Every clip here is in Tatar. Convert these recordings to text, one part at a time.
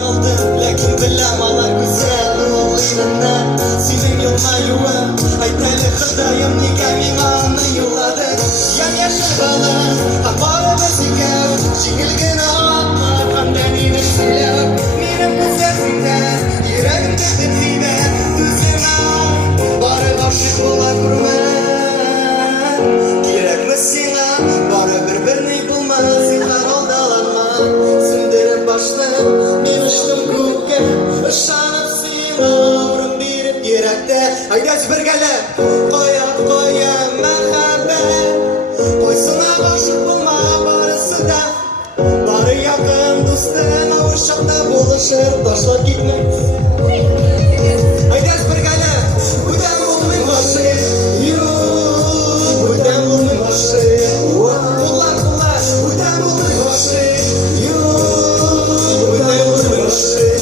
Yaldım lakin bilem ana güzel oğluyla senin yılmayıva aytaylı kıdayım nikahın anı yolladı yan yaşır balım akbara bezikler şekilgin ağatlar kandenini siler benim güzelsinden yüreğimde tepkiyle düzüme bari karşı ola kurman gerekmesin ha bari birbirini bulmaz yıkar oldalanma sınırım başlı Işanıp sığınırım birip yürekte Haydi birgele Koya merhabet Koysuna başıp bulma barısı da Barı yakın dostuna uşakta buluşur Taşlar gitme Haydi birgele Budem olmayın başı Budem olmayın başı Kullar Budem olmayın başı Budem olmayın başı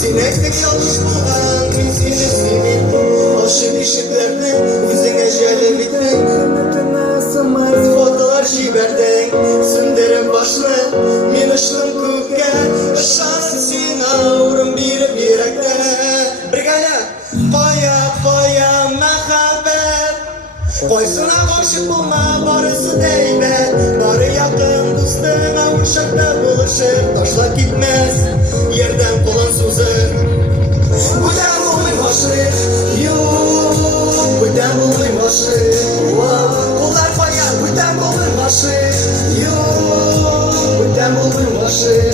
Sineklik yanlış bulgan Seni sevin Aşın işitlerini Üzün eceli bitin Kırmıtına sığmaz Fotolar jiberdin Sünderim başını Min ışlım köpke Işanım sen avrum birip yürekte Birgayla Koya mehabet Koysuna koşup bulma barısı deybet Barı yakın dostuna uşakta buluşur Taşlap gitmez Yerden kolan sözü Budem olmayın başı Budem olmayın başı Kollar koyar Budem olmayın başı Budem olmayın başı